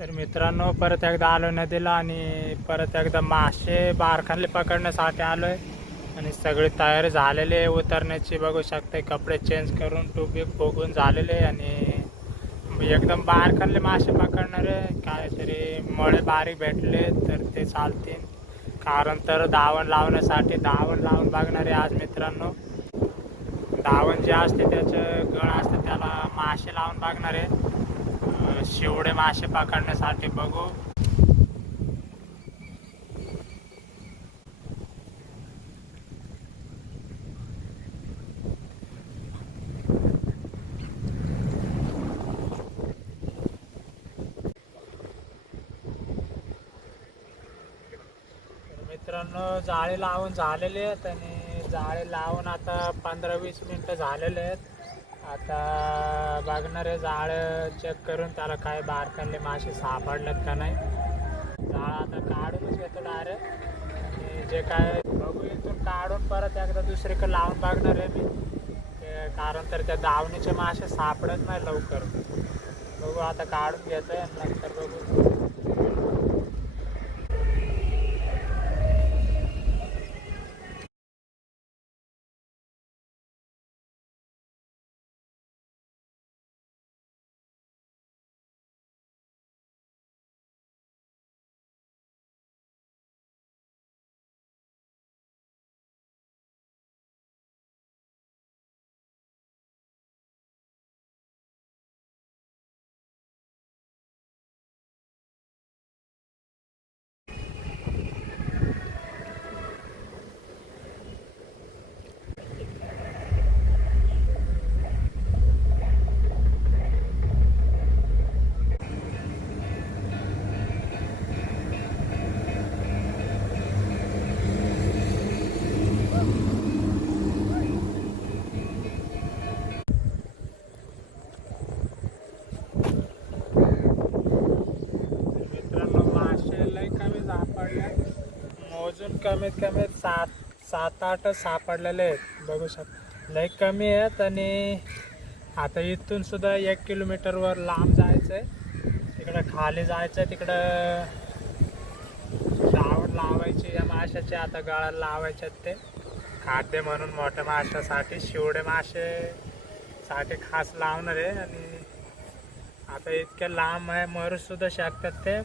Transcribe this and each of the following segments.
तर मित्रांनो परत एकदा आलो नदीला आणि परत एकदा मासे बारखानले पकडण्यासाठी आलो आहे आणि सगळी तयारी झालेले आहे. उतरण्याची बघू शकते कपडे चेंज करून टोपी फोगून झालेले आणि एकदम बारखानले मासे पकडणारे काहीतरी मळे बारीक भेटले तर ते चालतील. कारण तर दावण लावण्यासाठी दावण लावून बघणारे आज मित्रांनो. दावण जे असते त्याचं गळ असते त्याला मासे लावून बघणारे आहे. शिवडे मासे पकडण्यासाठी बघू. मित्रांनो जाळे लावून झालेले आहेत आणि जाळे लावून आता पंधरा वीस मिनटं झालेले आहेत. आता बघणारे जाळं चेक करून त्याला काय बारकाले मासे सापडलेत का नाही. जाळं आता काढूनच घेतो डायरेक्ट जे काय बघू इथून काढून परत एकदा दुसरीकडे लावून बघणार आहे मी. ते कारण तर त्या दावणीचे मासे सापडत नाही लवकर. बघू आता काढून घेतोय आहे नंतर बघू. कमीत कमी सात सात आठ सापडलेले आहेत. बघू शकता लय कमी आहेत आणि आता इथून सुद्धा एक किलोमीटरवर लांब जायचं आहे तिकडं खाली जायचं आहे तिकडं लावड लावायची या माशाचे आता गळा लावायचे ते. खाद्य म्हणून मोठ्या माशासाठी शिवडे मासे साठी खास लावणार आहे आणि आता इतक्या लांब आहे मरू सुद्धा शकतात ते.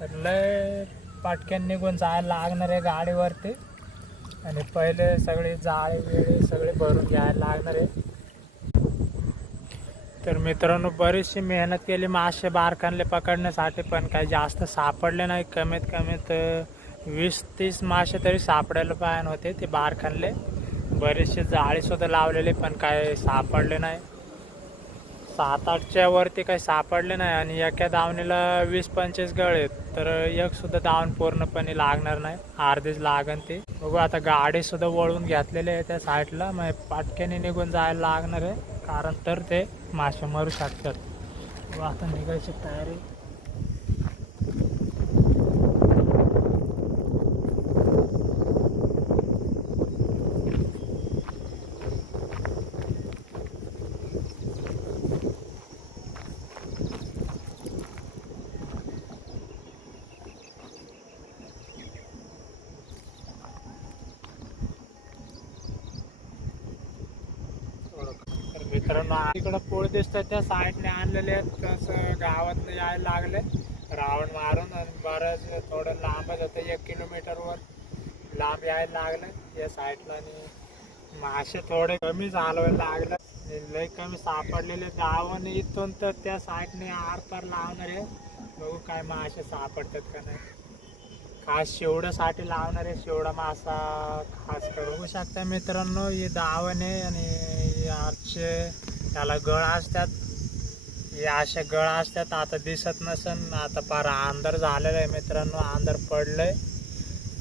तर लय पटक्यान निघून जायला लागणार आहे गाडीवरती. आणि पहिले सगळे जाळे वेळे सगळे भरून घ्यायला लागणार आहे. तर मित्रांनो बरीचशी मेहनत केली मासे बारकानले पकडण्यासाठी पण काही जास्त सापडले नाही. कमीत कमीत वीस तीस मासे तरी सापडायला पाहिजे होते ते बारखानले बरेचसे जाळीसुद्धा लावलेले पण काय सापडले नाही. सात आठच्या वरती काही सापडले नाही आणि एका दावणीला वीस पंचवीस गळ आहेत. तर एक सुद्धा दावण पूर्णपणे लागणार नाही. अर्धीच लागन ती. बघू आता गाडी सुद्धा वळून घेतलेली आहे त्या साईडला. मग पाटक्याने निघून जायला लागणार आहे. कारण तर ते मासे मरू शकतात. बघू आता निघायची तयारी तर मित्रांनो इकडं पोळ दिसतात त्या साईडने आणलेले आहेत तसं गावात यायला लागले. रावण मारून आणि बरंच थोडं लांबच होतं एक किलोमीटरवर लांब यायला लागलं. या साईडला आणि मासे थोडे कमी चालवायला लागले. लई लय कमी सापडलेले गावाने इथून तर त्या साईडने आर पार लावणार आहे. बघू काय मासे सापडतात का नाही. खास शेवड्यासाठी लावणारे शेवडा मासा खास करून. बघू शकता मित्रांनो हे दावणे आणि आजचे त्याला गळ असतात. हे असे गळ असतात आता दिसत नसन. आता फार अंधार झालेला आहे मित्रांनो अंधार पडलंय.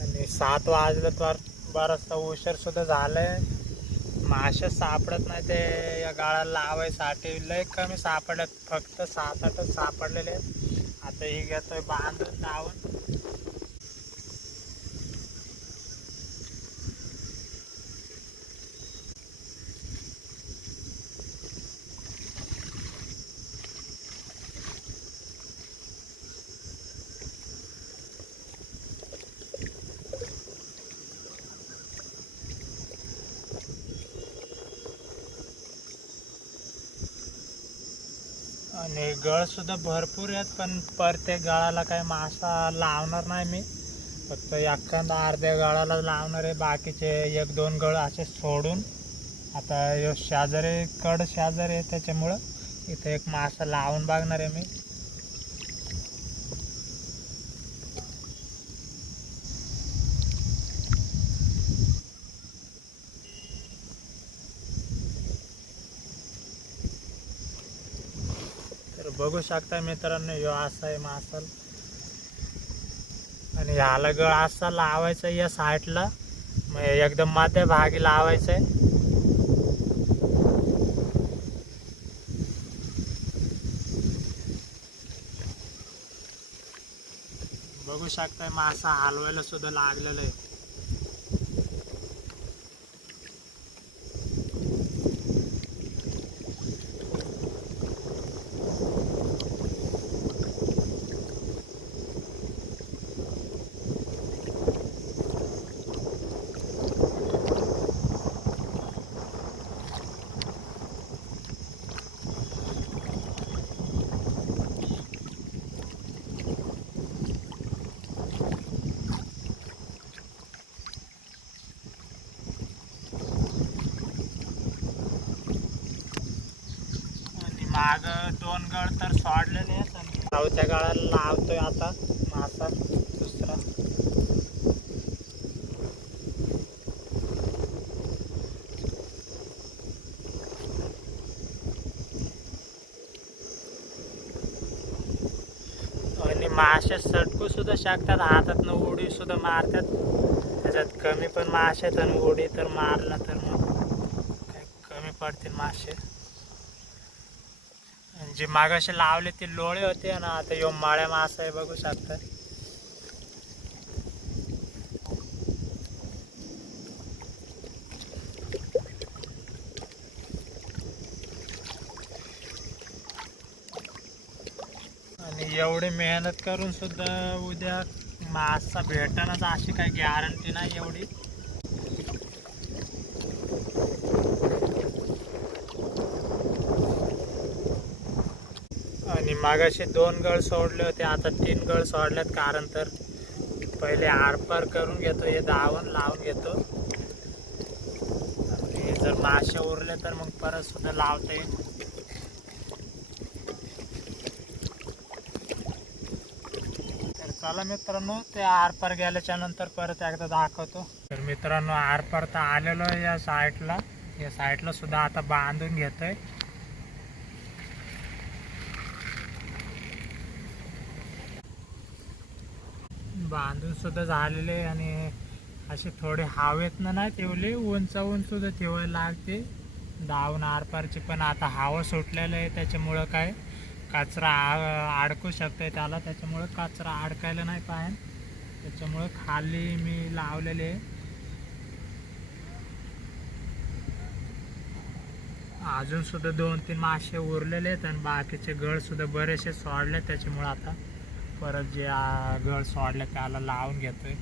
आणि सात वाजलं तर बराचसा उशीर सुद्धा आहे मासे सापडत नाही ते या गाळाला लावायसाठी लय कमी सापडत फक्त सात आठच सापडलेले आता हे घेतोय बांधून लावून आणि गळसुद्धा भरपूर आहेत पण प्रत्येक गळाला काही मासा लावणार नाही मी. फक्त एखादा अर्ध्या गळाला लावणार आहे बाकीचे एक दोन गळ असे सोडून. आता शेजारी कड शेजारी आहे त्याच्यामुळं इथे एक मासा लावून बघणार आहे मी तर बघू शकता मित्रांनो ह्यो असा आहे मासल. आणि ह्याला गळ असा लावायचा या साईडला. मग एकदम मध्यभागी लावायचं आहे बघू शकताय मासा हलवायला सुद्धा लागलेला आहे आणि माग दोन गळ तर सोडलेले नाही आणि गाळाला लावतोय आता मासा दुसरा. आणि मासे सटकू सुद्धा शकतात हातातनं उडी सुद्धा मारतात. त्याच्यात कमी पण मासे आहेत आणि उडी तर मारला तर मग काय कमी पडतील मासे? जे मागाशी लावले ते लोळे होते ना आता यो माळ्या मासा आहे बघू शकता. आणि एवढी मेहनत करून सुद्धा उद्या मासा भेटणच अशी काही गॅरंटी नाही एवढी आणि मागाशी दोन गळ सोडले होते आता तीन गळ सोडल्यात. कारण तर पहिले आरपार करून घेतो हे दावण लावून घेतो. हे जर मासे उरले तर मग परत सुद्धा लावता येईल. तर चला मित्रांनो ते आरपार गेल्याच्यानंतर परत एकदा दाखवतो. तर मित्रांनो आरपार तर आलेलो आहे या साईडला या साईडला सुद्धा आता बांधून घेतोय बांधून सुद्धा झालेले आणि असे थोडे हवेतनं नाही ठेवले उंचावून सुद्धा ठेवायला लागते. धावून आरपारची पण आता हवा सुटलेलं आहे त्याच्यामुळं काय? कचरा अडकू शकतोय त्याला त्याच्यामुळं कचरा अडकायला नाही पाहिजे. त्याच्यामुळं खाली मी लावलेले आहे. अजून सुद्धा दोन तीन मासे उरलेले आहेत आणि बाकीचे गळ सुद्धा बरेचसे सोडले त्याच्यामुळं आता परत जे गळ सोडलं त्याला लावून घेतोय.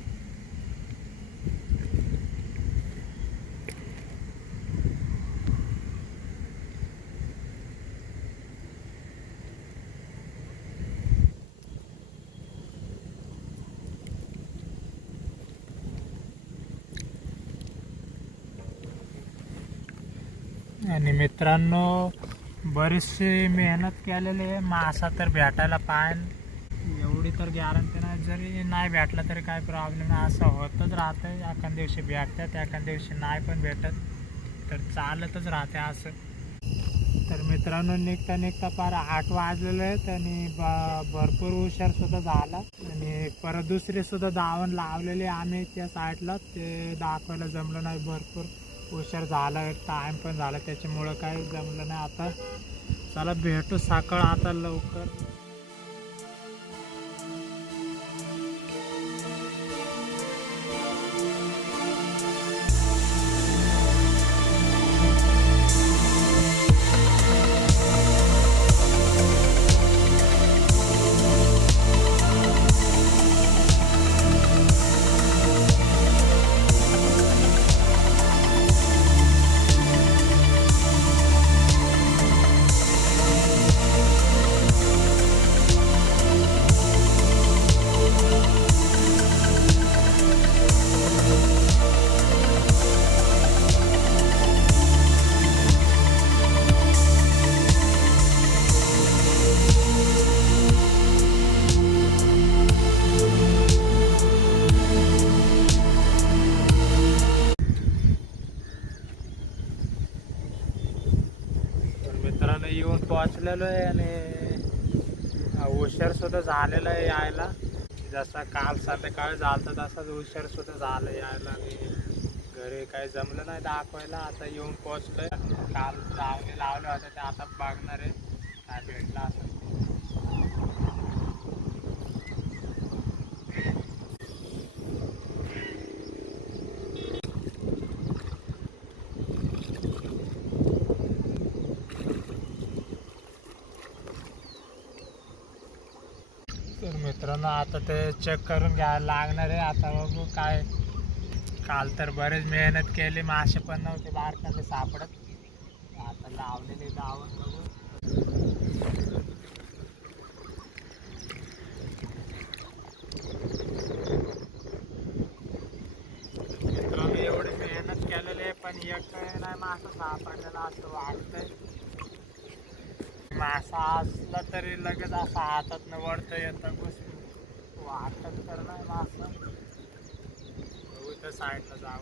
आणि मित्रांनो बरीचशी मेहनत केलेली आहे. मासा तर भेटायला पाहिजे तर गॅरंटीनं नाही जरी नाही भेटला तरी काय प्रॉब्लेम नाही. असं होतच राहतं एखाद्या दिवशी भेटतात एखाद्या दिवशी नाही पण भेटत. तर चालतच राहते असं. तर मित्रांनो निघता निघता फार आठ वाजलेले आहेत आणि ब भरपूर हुशार सुद्धा झाला. आणि परत दुसरी सुद्धा दावण लावलेली आम्ही त्या साईडला. ते दाखवायला जमलं नाही. भरपूर हुशार झाला. टाईम पण झाला. त्याच्यामुळं काही जमलं नाही आता. चला भेटू सकाळ आता लवकर. झालेला आहे यायला. जसा काल संध्याकाळी झालं तर तसाच उशीर सुद्धा झाला यायला. मी घरी काही जमलं नाही दाखवायला. आता येऊन पोचलोय. काल लावणी लावले होते ते आता बघणार आहे. काय भेटला असं तर आता ते चेक करून घ्यायला लागणार आहे. आता बघू काय. काल तर बरेच मेहनत केली मासे पण नव्हते बारकाले सापडत. आता लावलेले लावून बघू. मित्रांनो एवढी मेहनत केलेली आहे पण एक नाही मासा सापडलेला असं वाटतंय. मासा असला तरी लगेच असा हातात न वळतं येतं गोष्टी वाटत करणं आहे मग असं साईडला जाऊ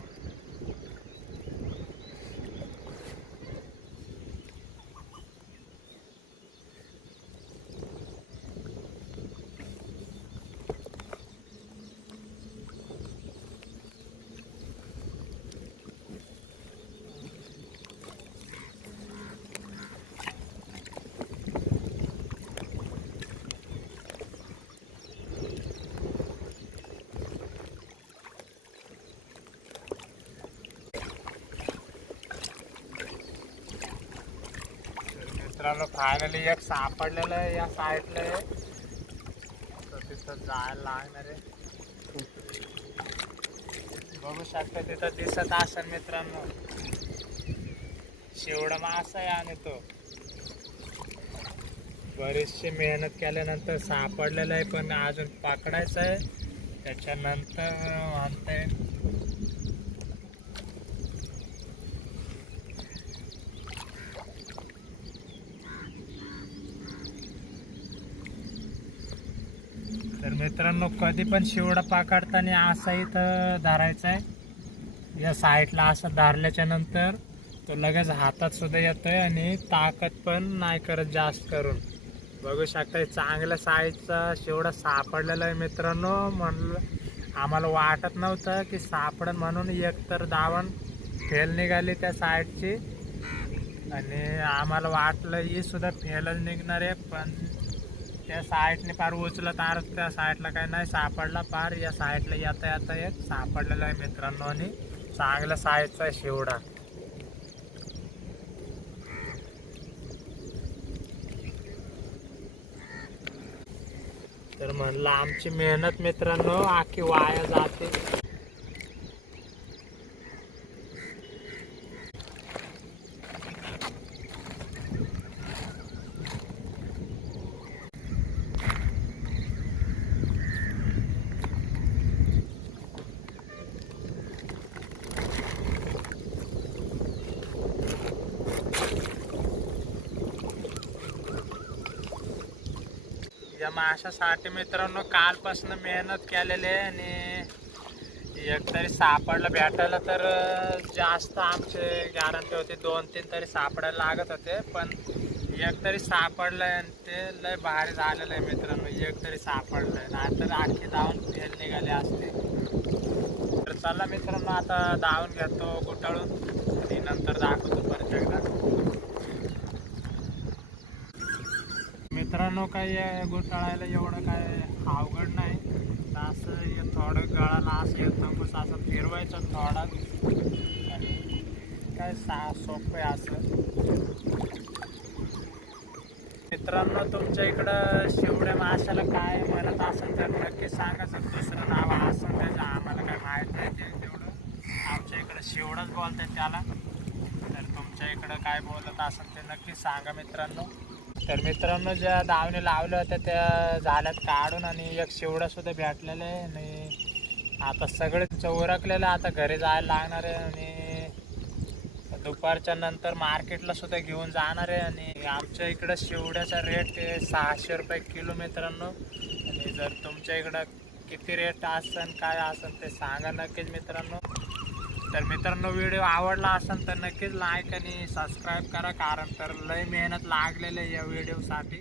तर मित्रांनो फायनली एक सापडलेलं आहे या साईडला आहे तर तिथं जायला लागणार आहे. बघू शकता तिथं दिसत असेल मित्रांनो. शेवडा मासा आहे आणि तो. बरीचशी मेहनत केल्यानंतर सापडलेलं आहे पण अजून पकडायचं आहे. त्याच्यानंतर म्हणताय तर मित्रांनो कधी पण शिवडा पाकाडताना असा इथं धरायचा आहे. या साईडला असं धारल्याच्या नंतर तो लगेच हातात सुद्धा येतोय आणि ताकद पण नाही करत जास्त करून. बघू शकता चांगल्या साईजचा शेवडा सापडलेला आहे मित्रांनो. म्हणलं आम्हाला वाटत नव्हतं की सापडन म्हणून एक तर दावण फेल निघाली त्या साईडची. आणि आम्हाला वाटलं ही सुद्धा फेलच निघणार आहे पण त्या साईडने पार उचलत आर त्या साईडला काही नाही सापडला पार. या साईडला येता येता येत सापडलेला आहे मित्रांनो आणि चांगला साईजचा आहे शिवडा. तर म्हणलं आमची मेहनत मित्रांनो आखी वाया जाते. या माशासाठी मित्रांनो कालपासून मेहनत केलेली आहे आणि एक तरी सापडलं. भेटायला तर जास्त आमचे गॅरंटी होती. दोन तीन तरी सापडायला लागत होते. पण एक तरी सापडलंय आणि ते लय भारी झालेलं आहे मित्रांनो. एक तरी सापडलंय. नाहीतर आखी धावून फेल निघाले असते. तर चला मित्रांनो आता धावून घेतो गुटाळून आणि नंतर दाखवतो परत एकदा. मित्रांनो काही घोटाळायला एवढं काय अवघड नाही. असं हे थोडं गळाला असं येतं नको असं फिरवायचं थोडा. आणि काय सा सोपं आहे असं. मित्रांनो तुमच्या इकडं शेवड्या माशाला काय म्हणत असेल तर नक्की सांगायचं दुसरं नाव असं त्याचं आम्हाला काय माहीत नाही ते तेवढं. आमच्या इकडं शिवडंच बोलतात त्याला. तर तुमच्या इकडं काय बोलत असेल ते नक्की सांगा मित्रांनो. तर मित्रांनो ज्या दावने लावल्या होत्या त्या झाल्यात काढून आणि एक शेवडा सुद्धा भेटलेला आहे आणि आता सगळे चौरकलेलं आता घरी जायला लागणार आहे आणि दुपारच्या नंतर मार्केटला सुद्धा घेऊन जाणार आहे आणि आमच्या इकडं शिवड्याचा रेट ते सहाशे रुपये किलो मित्रांनो. आणि जर तुमच्या इकडं किती रेट असन काय असन ते सांगा नक्कीच मित्रांनो. तर मित्रांनो व्हिडिओ आवडला असेल तर नक्कीच लाईक आणि सबस्क्राईब करा कारण तर लय मेहनत लागलेलं आहे या व्हिडिओसाठी.